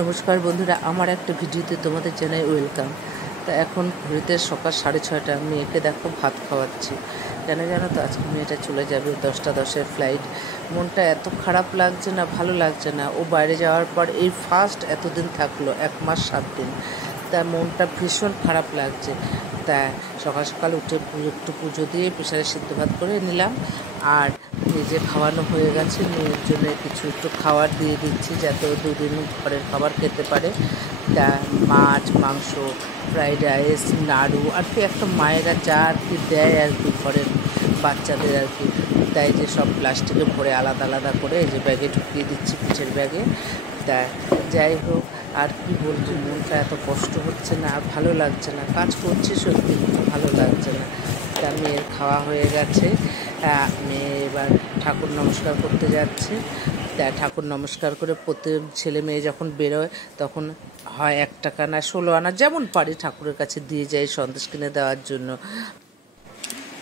নমস্কার বন্ধুরা, আমার একটা ভিডিওতে তোমাদের জানাই ওয়েলকাম। তা এখন ঘড়িতে সকাল 6:30, মেয়েকে দেখো ভাত খাওয়াচ্ছি। জানো তো আজকে মেয়েটা চলে যাবে 10:10-এর ফ্লাইট। মনটা এত খারাপ লাগছে না, ভালো লাগছে না। ও বাইরে যাওয়ার পর এই ফার্স্ট এতদিন থাকলো, 1 মাস 7 দিন। তা মনটা ভীষণ খারাপ লাগছে। তা সকাল সকাল উঠে একটু পুজো দিয়ে প্রেসারে সিদ্ধ ভাত করে নিলাম, আর নিজে খাওয়ানো হয়ে গেছে। মেয়ের জন্য কিছু একটু খাবার দিয়ে দিচ্ছি যাতে ও দুদিন ঘরের খাবার খেতে পারে। তা মাছ, মাংস, ফ্রাইড রাইস, নাড়ু আর কি একটা মায়েরা যা আর কি দেয় আর কি ঘরের বাচ্চাদের আর কি দেয়, যে সব প্লাস্টিকে ভরে আলাদা আলাদা করে এই যে ব্যাগে ঢুকিয়ে দিচ্ছি, পিঠের ব্যাগে। তা যাই হোক, আর কি বলবো, মনটা এত কষ্ট হচ্ছে না, আর ভালো লাগছে না। কাজ করছি সত্যি, কিন্তু ভালো লাগছে না। তা মেয়ের খাওয়া হয়ে গেছে। মেয়ে এবার ঠাকুর নমস্কার করতে যাচ্ছে। তা ঠাকুর নমস্কার করে প্রত্যেক ছেলে মেয়ে যখন বেরোয় তখন হয় 1 টাকা না 16 আনা, যেমন পারি ঠাকুরের কাছে দিয়ে যাই সন্দেশ কিনে দেওয়ার জন্য।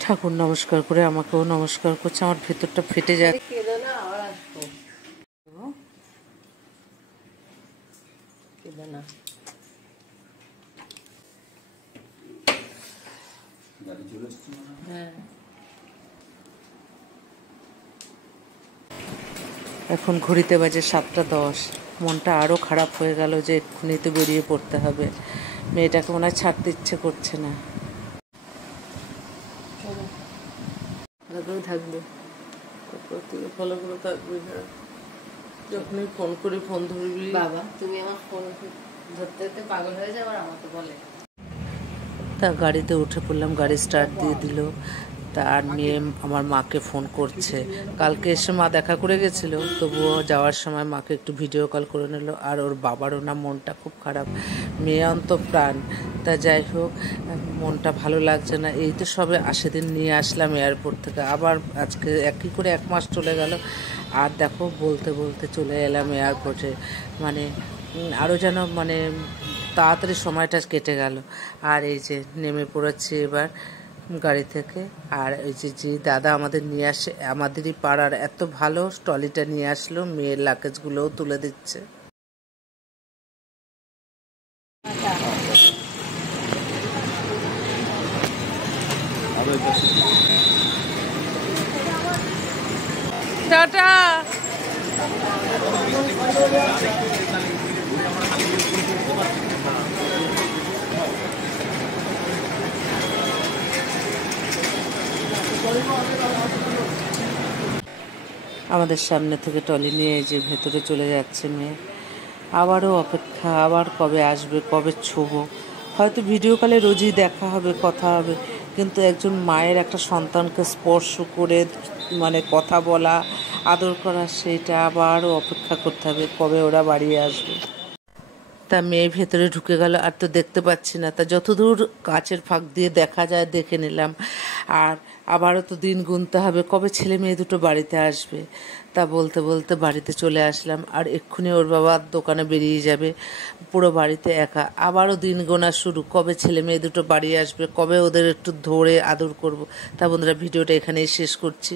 ঠাকুর নমস্কার করে আমাকেও নমস্কার করছে। আমার ভেতরটা ফেটে যাচ্ছে। এখন ঘড়িতে বাজে 7:10। মনটা আরও খারাপ হয়ে গেল যে এক্ষুনি তো বেরিয়ে পড়তে হবে। মেয়েটাকে মনে হয় ছাড়তে ইচ্ছে করছে না। থাকবে ফলো করে থাকবে। যখনই ফোন করি ফোন ধরবি। বাবা তুমি আমার ফোন ধরতে ধরতে পাগল হয়ে যাও আর আমাকে বলে। তা গাড়িতে উঠে পড়লাম, গাড়ি স্টার্ট দিয়ে দিল। তা আর মেয়ে আমার মাকে ফোন করছে। কালকে এসে মা দেখা করে গেছিলো, তবুও যাওয়ার সময় মাকে একটু ভিডিও কল করে নিল। আর ওর বাবারও না মনটা খুব খারাপ, মেয়ে অন্তপ্রাণ। তা যাই হোক, মনটা ভালো লাগছে না। এই তো সবে 80 দিন নিয়ে আসলাম এয়ারপোর্ট থেকে, আবার আজকে একই করে 1 মাস চলে গেল। আর দেখো বলতে বলতে চলে এলাম এয়ারপোর্টে। মানে আরও যেন মানে তাড়াতাড়ি সময়টা কেটে গেল। আর এই যে নেমে পড়েছি এবার গাড়ি থেকে। আর এই যে দাদা আমাদের নিয়ে আসে, আমাদেরই পাড়ার, এত ভালো, ট্রলিটা নিয়ে আসলো, মেয়ের লাগেজগুলোও তুলে দিচ্ছে। টাটা। আমাদের সামনে থেকে ট্রলি নিয়ে যে ভেতরে চলে যাচ্ছে মেয়ে। আবারও অপেক্ষা, আবার কবে আসবে, কবে ছোবো। হয়তো ভিডিও কলে রোজই দেখা হবে, কথা হবে, কিন্তু একজন মায়ের একটা সন্তানকে স্পর্শ করে মানে কথা বলা, আদর করা, সেইটা আবারও অপেক্ষা করতে হবে কবে ওরা বাড়ি আসবে। তা মেয়ে ভেতরে ঢুকে গেল, আর তো দেখতে পাচ্ছি না। তা যতদূর কাচের ফাঁক দিয়ে দেখা যায় দেখে নিলাম। আর আবারও তো দিন গুনতে হবে কবে ছেলে মেয়ে দুটো বাড়িতে আসবে। তা বলতে বলতে বাড়িতে চলে আসলাম। আর এক্ষুনি ওর বাবা দোকানে বেরিয়ে যাবে, পুরো বাড়িতে একা। আবারও দিন গোনা শুরু, কবে ছেলে মেয়ে দুটো বাড়ি আসবে, কবে ওদের একটু ধরে আদর করব। তা বন্ধুরা, ভিডিওটা এখানেই শেষ করছি।